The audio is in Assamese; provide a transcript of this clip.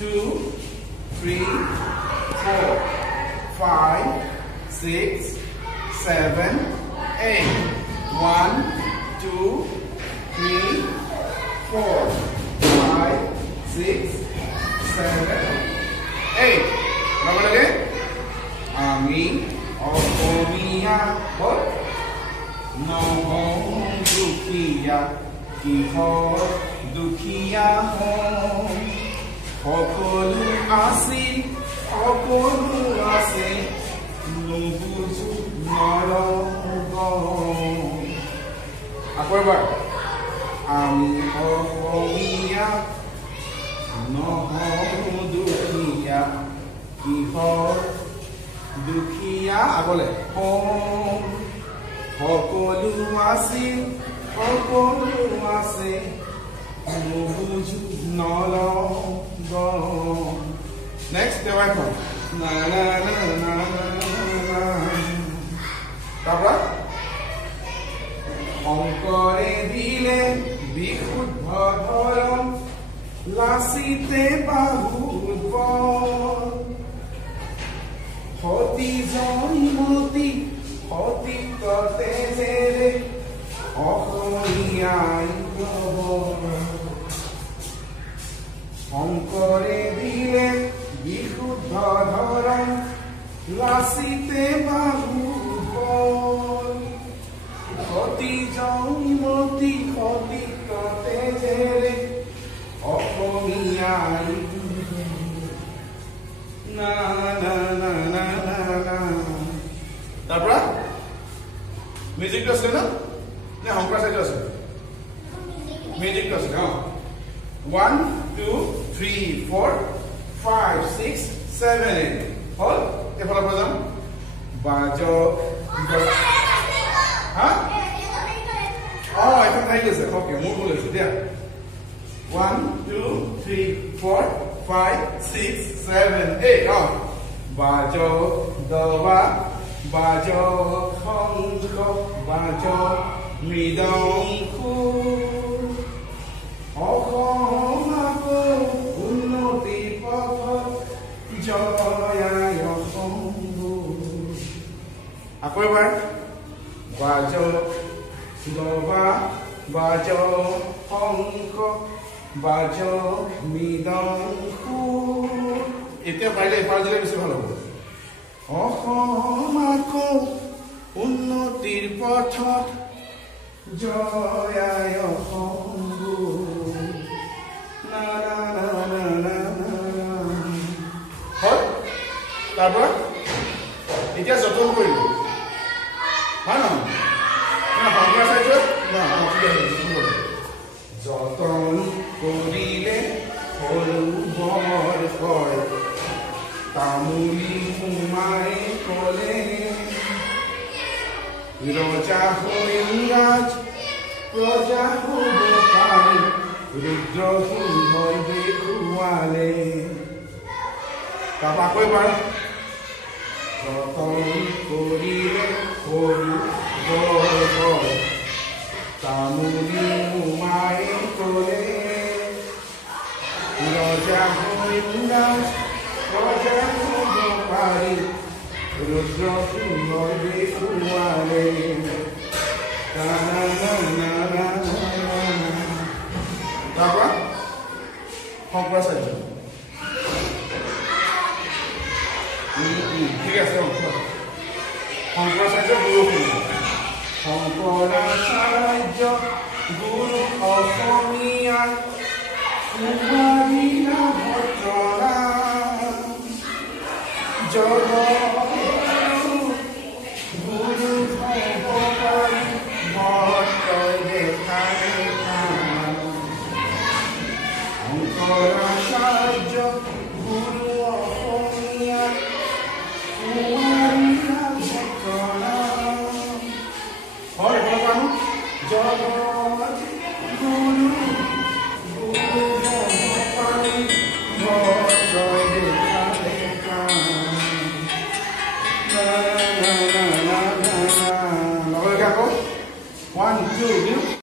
2, 3, 4, 5, 6, 7, 8. 1, 2, 3, 4, 5, 6, 7, 8. Berapa lagi? Ami Okomia Hot Nohong Dukia Kihor Dukia Hong Hokolu Asin Hokolu Asin Nubuju Nolong. Aku hebat. Ami Okomia Nohong Dukia Kihor Dukia agole hom hokolu asin hokolu asin nubuju nologo. Next the weapon. Na na na na na. Tabra অঙ্করে দিলে বিশুদ্ধ ধরম লাসিতে বাহুত হতি জয়মতি হতি ততে জেরে অহরিয়াই অঙ্করে দিলে বিশুদ্ধ ধরম লাসিতে বাহুত হতি জয়মতি হতি ততে জেরে অহরিয়াই na na na na na na. Tabra? Music does it, no? No, how does it does it? Music does it, no? 1, 2, 3, 4, 5, 6, 7, 8. Hold. Hey, follow, brother. Bajo. Huh? Oh, I think I use it. Okay, move it. There. 1, 2, 3, 4, 5, 6, 7, 8. Oh. Bajo, doba, bajo, hongo, bajo, midongku. Okomako, unoti papa, joya yokongu. Aku hebat. Bajo, doba, bajo, hongo. বাজো মৃদংকু এতিয়া পাইলে এফাল দিলে বেছি ভাল হ'ব অসমako উন্নতিৰ পথত জয়ায় অসমবু না না না না না হয় তাৰপৰা এতিয়া যতন কৰিব হয় নহয় না ভাঙা চাইছো না যতন করিলে হলু বর হয় তামুলি হুমাই কলে রজা হইরাজ প্রজা হব পারে রুদ্র হয় দেখুয়ালে তারপর আকৌ এবাৰ যতন কৰিলে হলু বৰ হয় তামুলি হুমাই কলে ৰজা হইৰাজ প্ৰজা হব পাৰে ৰুদ্ৰ সুন্দৰ দেখুয়ালে তাৰপৰ শংকৰাচাৰ্য ঠিক আছে শংকৰাচাৰ্য গুৰু শংকৰাচাৰ্য গুৰু অসমীয়া কুমাৰীলা ভদ্ৰৰা জগ গুৰু হ'ব পাৰি ভদ্ৰ দেখা শংকৰা